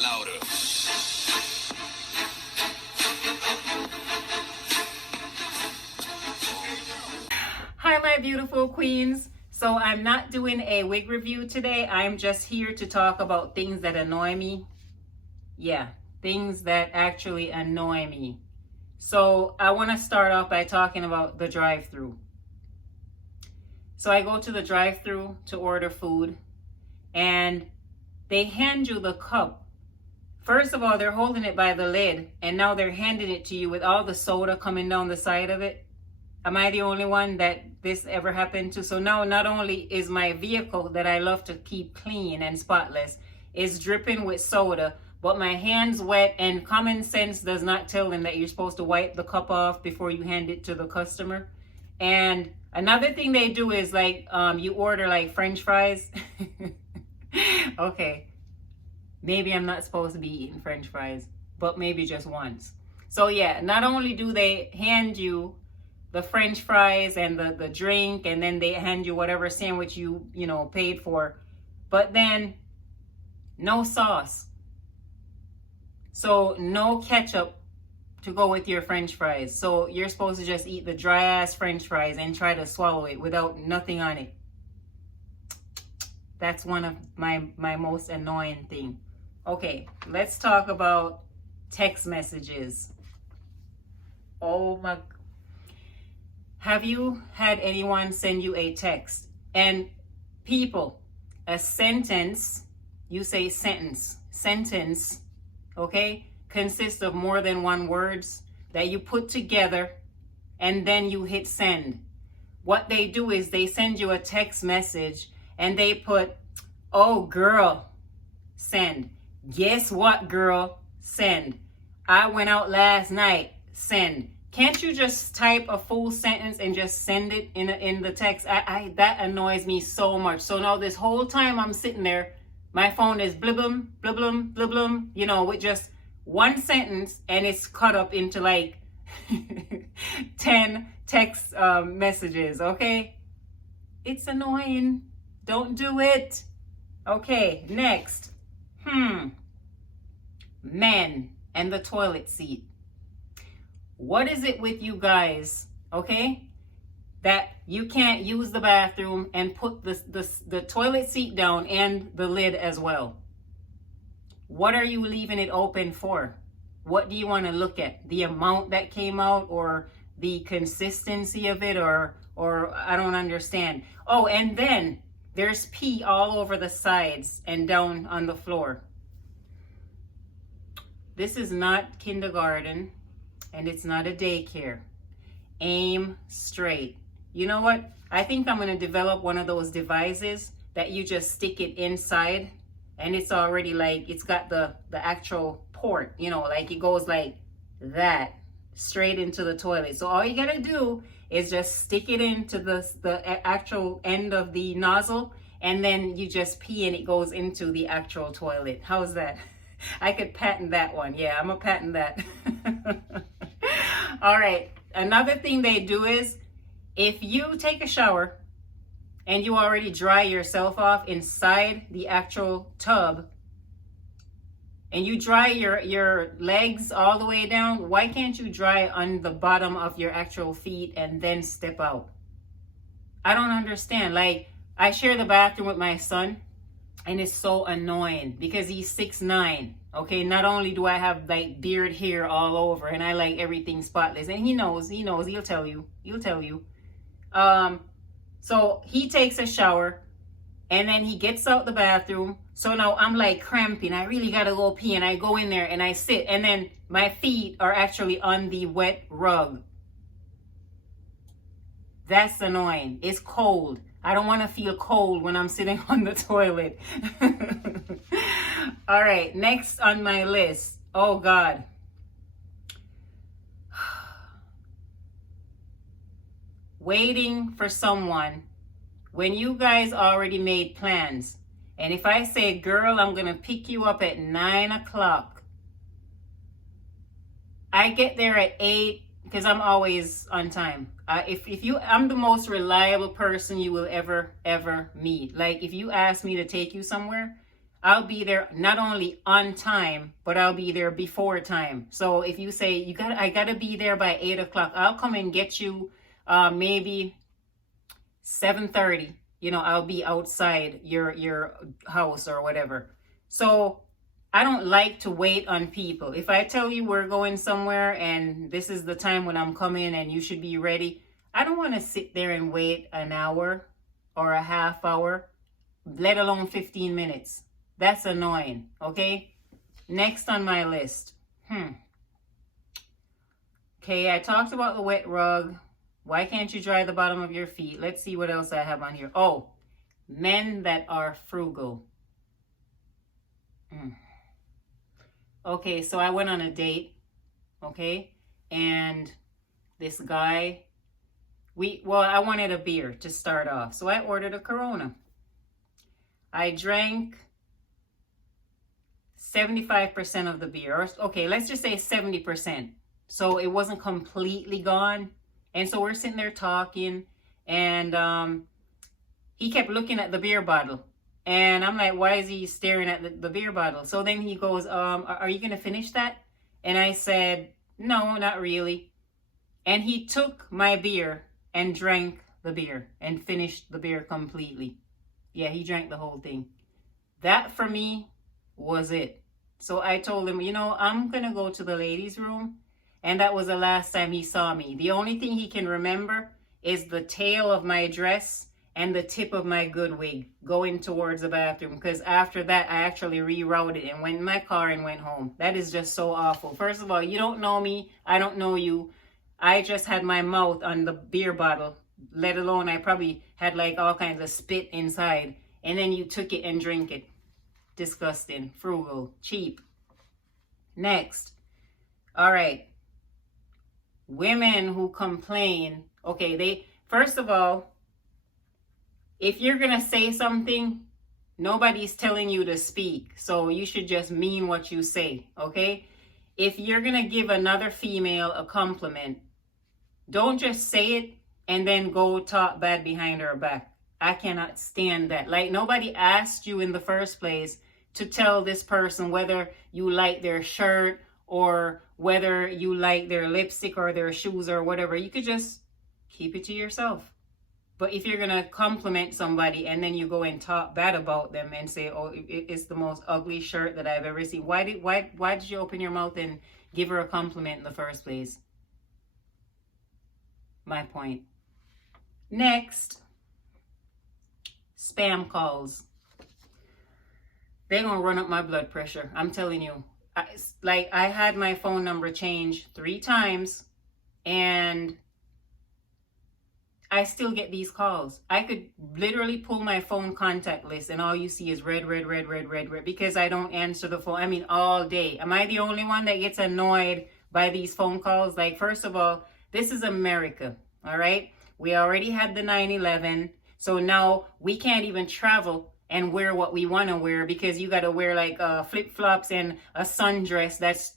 Louder. Hi, my beautiful queens. So I'm not doing a wig review today. I'm just here to talk about things that annoy me. Yeah, things that actually annoy me. So I want to start off by talking about the drive-thru. So I go to the drive-thru to order food, and they hand you the cup. First of all, they're holding it by the lid, and now they're handing it to you with all the soda coming down the side of it. Am I the only one that this ever happened to? So now not only is my vehicle that I love to keep clean and spotless is dripping with soda, but my hands wet, and common sense does not tell them that you're supposed to wipe the cup off before you hand it to the customer. And another thing they do is you order like French fries. Okay, maybe I'm not supposed to be eating French fries, but maybe just once. So yeah, not only do they hand you the French fries and the drink, and then they hand you whatever sandwich you paid for, but then no sauce. So no ketchup to go with your French fries. So you're supposed to just eat the dry ass French fries and try to swallow it without nothing on it. That's one of my most annoying thing. Okay, let's talk about text messages. Oh my. Have you had anyone send you a text? And people, a sentence, you say sentence, okay, consists of more than one words that you put together and then you hit send. What they do is they send you a text message and they put, oh girl, send. Guess what, girl? Send. I went out last night. Send. Can't you just type a full sentence and just send it in the text? That annoys me so much. So now this whole time I'm sitting there, my phone is blibbum, blibbum, blibbum, with just one sentence, and it's cut up into like 10 text messages, okay? It's annoying. Don't do it. Okay, next. Men and the toilet seat. What is it with you guys, okay, that you can't use the bathroom and put the toilet seat down and the lid as well? What are you leaving it open for? What do you want to look at? The amount that came out, or the consistency of it, or I don't understand. Oh, and then there's pee all over the sides and down on the floor. This is not kindergarten. And it's not a daycare. Aim straight. You know what? I think I'm going to develop one of those devices that you just stick it inside, and it's already like, it's got the actual port, like it goes like that straight into the toilet. So all you got to do is just stick it into the actual end of the nozzle, and then you just pee and it goes into the actual toilet. How's that? I could patent that one. Yeah, I'm going to patent that. All right. Another thing they do is, if you take a shower and you already dry yourself off inside the actual tub, and you dry your legs all the way down, why can't you dry on the bottom of your actual feet and then step out? I don't understand. Like, I share the bathroom with my son, and it's so annoying because he's 6'9". Okay, not only do I have like beard hair all over, and I like everything spotless, and he knows, he'll tell you. So he takes a shower, and then he gets out the bathroom. So now I'm like cramping. I really gotta go pee, and I go in there and I sit, and then my feet are actually on the wet rug. That's annoying. It's cold. I don't want to feel cold when I'm sitting on the toilet. All right, next on my list. Oh, God. Waiting for someone when you guys already made plans. And if I say, girl, I'm going to pick you up at 9 o'clock. I get there at 8 because I'm always on time. I'm the most reliable person you will ever meet. Like, if you ask me to take you somewhere, I'll be there not only on time, but I'll be there before time. So if you say I gotta be there by 8 o'clock, I'll come and get you maybe 7:30. I'll be outside your house or whatever. So I don't like to wait on people. If I tell you we're going somewhere and this is the time when I'm coming and you should be ready, I don't want to sit there and wait an hour or a half hour, let alone 15 minutes. That's annoying, okay? Next on my list. Okay, I talked about the wet rug. Why can't you dry the bottom of your feet? Let's see what else I have on here. Oh, men that are frugal. Okay, so I went on a date, okay? And this guy, I wanted a beer to start off. So I ordered a Corona. I drank 75% of the beer. Or, okay, let's just say 70%. So it wasn't completely gone. And so we're sitting there talking, and he kept looking at the beer bottle. And I'm like, why is he staring at the beer bottle? So then he goes, are you going to finish that? And I said, no, not really. And he took my beer and drank the beer and finished the beer completely. Yeah, he drank the whole thing. That for me was it. So I told him, I'm going to go to the ladies' room. And that was the last time he saw me. The only thing he can remember is the tail of my dress and the tip of my good wig going towards the bathroom. Because after that, I actually rerouted and went in my car and went home. That is just so awful. First of all, you don't know me. I don't know you. I just had my mouth on the beer bottle. Let alone I probably had like all kinds of spit inside. And then you took it and drank it. Disgusting. Frugal. Cheap. Next. All right. Women who complain. Okay, first of all, if you're going to say something, nobody's telling you to speak. So you should just mean what you say, okay? If you're going to give another female a compliment, don't just say it and then go talk bad behind her back. I cannot stand that. Like, nobody asked you in the first place to tell this person whether you like their shirt or whether you like their lipstick or their shoes or whatever. You could just keep it to yourself. But if you're going to compliment somebody and then you go and talk bad about them and say, oh, it's the most ugly shirt that I've ever seen. Why did you open your mouth and give her a compliment in the first place? My point. Next, spam calls. They're going to run up my blood pressure. I'm telling you. I had my phone number changed 3 times and I still get these calls. I could literally pull my phone contact list and all you see is red because I don't answer the phone. I mean, all day. Am I the only one that gets annoyed by these phone calls? Like, first of all, this is America, all right? We already had the 9/11, so now we can't even travel and wear what we want to wear because you got to wear like flip-flops and a sundress that's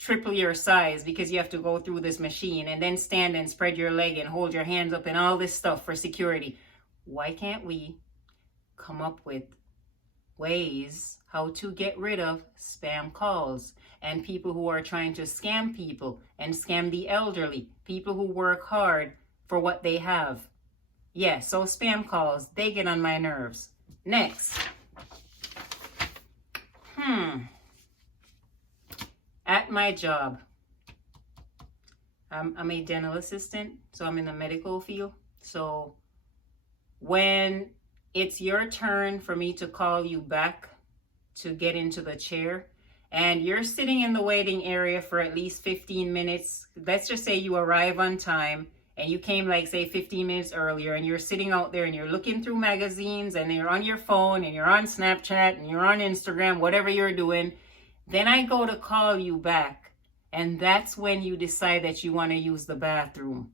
triple your size because you have to go through this machine and then stand and spread your leg and hold your hands up and all this stuff for security. Why can't we come up with ways how to get rid of spam calls and people who are trying to scam people and scam the elderly, people who work hard for what they have? Yeah, so spam calls, they get on my nerves. Next. At my job, I'm a dental assistant, so I'm in the medical field. So when it's your turn for me to call you back to get into the chair, and you're sitting in the waiting area for at least 15 minutes, let's just say you arrive on time, and you came like, say, 15 minutes earlier, and you're sitting out there and you're looking through magazines and you're on your phone and you're on Snapchat and you're on Instagram, whatever you're doing, then I go to call you back. And that's when you decide that you want to use the bathroom.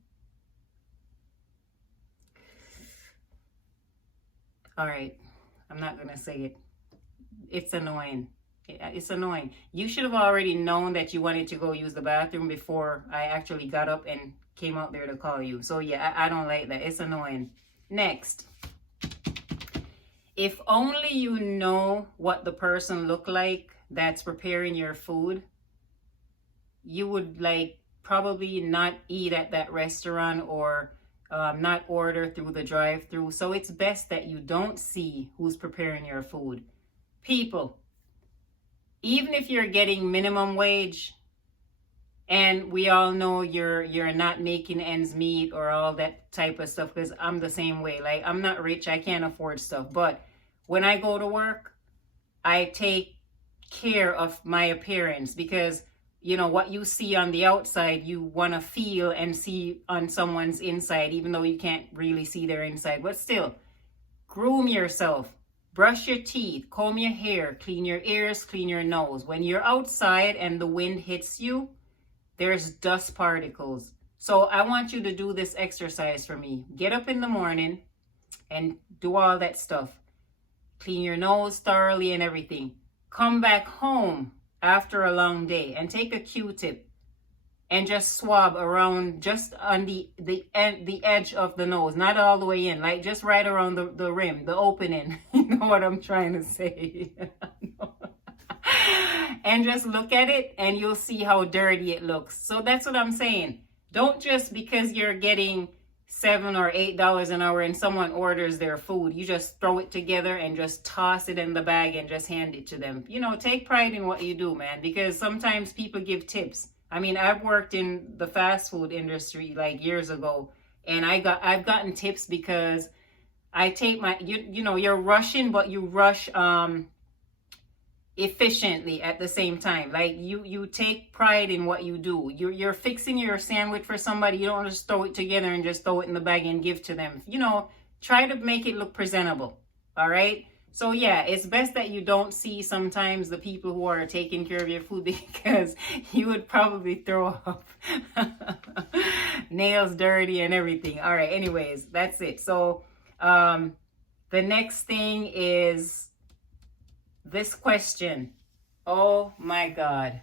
All right, I'm not going to say it. It's annoying. It's annoying. You should have already known that you wanted to go use the bathroom before I actually got up and came out there to call you. So yeah, I don't like that. It's annoying. Next, if only you know what the person look like that's preparing your food, you would like probably not eat at that restaurant or not order through the drive-through. So it's best that you don't see who's preparing your food. People, even if you're getting minimum wage, and we all know you're not making ends meet or all that type of stuff, because I'm the same way. Like, I'm not rich, I can't afford stuff, but when I go to work, I take care of my appearance, because you know what you see on the outside, you want to feel and see on someone's inside, even though you can't really see their inside. But still, groom yourself, brush your teeth, comb your hair, clean your ears, clean your nose. When you're outside and the wind hits you, there's dust particles. So I want you to do this exercise for me. Get up in the morning and do all that stuff. Clean your nose thoroughly and everything. Come back home after a long day and take a Q-tip and just swab around, just on the edge of the nose, not all the way in, like just right around the rim, the opening. You know what I'm trying to say? And just look at it and you'll see how dirty it looks. So that's what I'm saying. Don't just because you're getting $7 or $8 an hour and someone orders their food, you just throw it together and just toss it in the bag and just hand it to them. You know, take pride in what you do, man, because sometimes people give tips. I mean, I've worked in the fast food industry like years ago, and I've gotten tips because I take my, you know, you're rushing, but you rush efficiently at the same time. Like you take pride in what you do. You're fixing your sandwich for somebody. You don't just throw it together and just throw it in the bag and give to them. You know, try to make it look presentable. All right. So yeah, it's best that you don't see sometimes the people who are taking care of your food, because you would probably throw up. Nails dirty and everything. All right. Anyways, that's it. So the next thing is this question. Oh my God.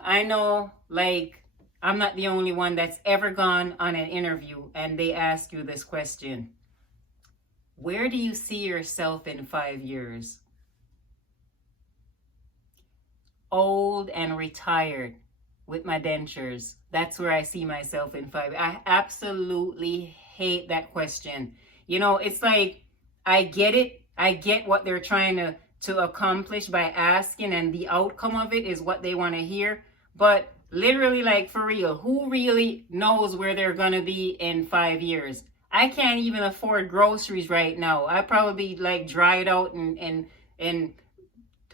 I know, like, I'm not the only one that's ever gone on an interview and they ask you this question. Where do you see yourself in 5 years? Old and retired with my dentures. That's where I see myself in 5 years. I absolutely hate that question. You know, it's like, I get it. I get what they're trying to accomplish by asking, and the outcome of it is what they want to hear. But literally, like, for real, who really knows where they're going to be in 5 years? I can't even afford groceries right now. I probably like dried out and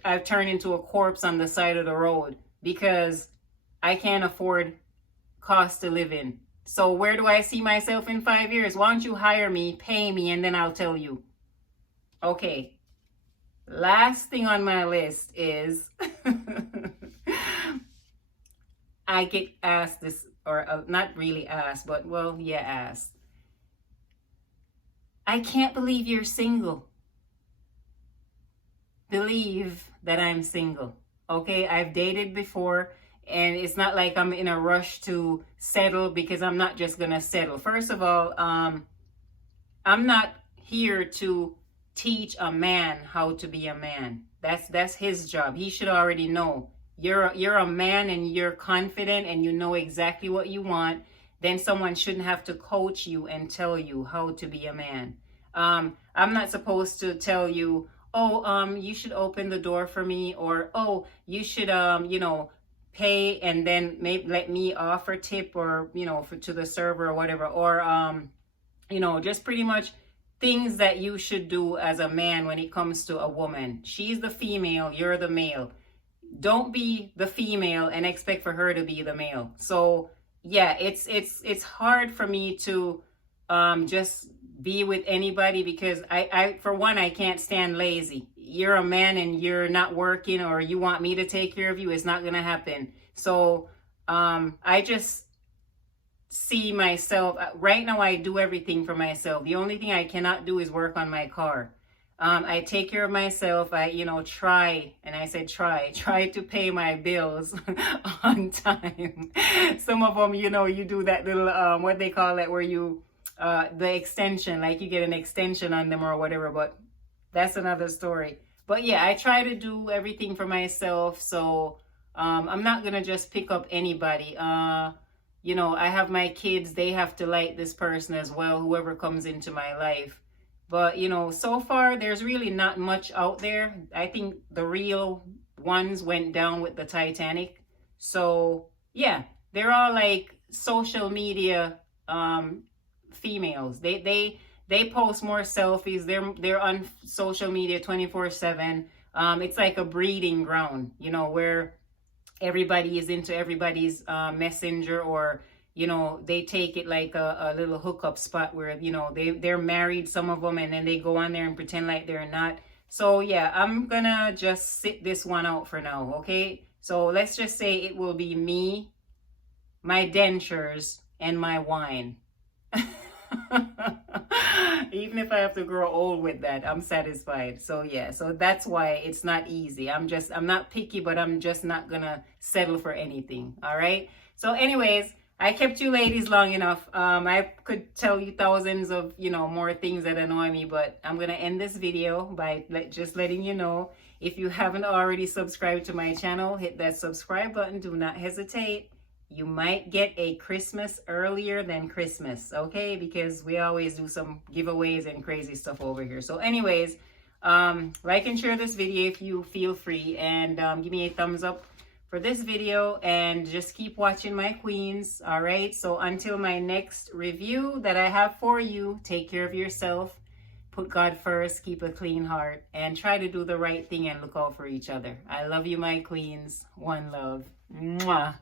I've turned into a corpse on the side of the road because I can't afford cost of living. So where do I see myself in 5 years? Why don't you hire me, pay me, and then I'll tell you. Okay, last thing on my list is I get asked this, or not really asked, but well, yeah, asked. I can't believe you're single. Believe that I'm single. Okay, I've dated before, and it's not like I'm in a rush to settle, because I'm not just gonna settle. First of all, I'm not here to teach a man how to be a man. That's his job. He should already know. You're a man and you're confident and you know exactly what you want. Then someone shouldn't have to coach you and tell you how to be a man. I'm not supposed to tell you, oh, you should open the door for me, or oh, you should you know, pay and then maybe let me offer tip, or you know, to the server or whatever, or you know, just pretty much things that you should do as a man when it comes to a woman. She's the female, you're the male. Don't be the female and expect for her to be the male. So yeah, it's hard for me to just be with anybody, because I for one, I can't stand lazy. You're a man and you're not working, or you want me to take care of you, it's not gonna happen. So I just see myself right now. I do everything for myself. The only thing I cannot do is work on my car. I take care of myself. I, you know, try, and I said try to pay my bills on time. Some of them, you know, you do that little what they call it, where you the extension, like you get an extension on them or whatever. But that's another story. But yeah, I try to do everything for myself. So I'm not gonna just pick up anybody. You know, I have my kids, they have to like this person as well, whoever comes into my life. But you know, so far there's really not much out there. I think the real ones went down with the Titanic. So yeah, they're all like social media females. They post more selfies. They're on social media 24/7. It's like a breeding ground, you know, where everybody is into everybody's messenger, or you know, they take it like a little hookup spot where, you know, they're married, some of them, and then they go on there and pretend like they're not. So yeah, I'm gonna just sit this one out for now. Okay, so let's just say it will be me, my dentures, and my wine. Even if I have to grow old with that, I'm satisfied. So yeah, so that's why it's not easy. I'm not picky, but I'm just not gonna settle for anything. All right. So anyways, I kept you ladies long enough. I could tell you thousands of, you know, more things that annoy me, but I'm gonna end this video by just letting you know, if you haven't already subscribed to my channel, hit that subscribe button. Do not hesitate. You might get a Christmas earlier than Christmas, okay? Because we always do some giveaways and crazy stuff over here. So anyways, like and share this video if you feel free, and give me a thumbs up for this video, and just keep watching my queens. All right, so until my next review that I have for you, take care of yourself, put God first, keep a clean heart, and try to do the right thing and look out for each other. I love you, my queens. One love. Mwah.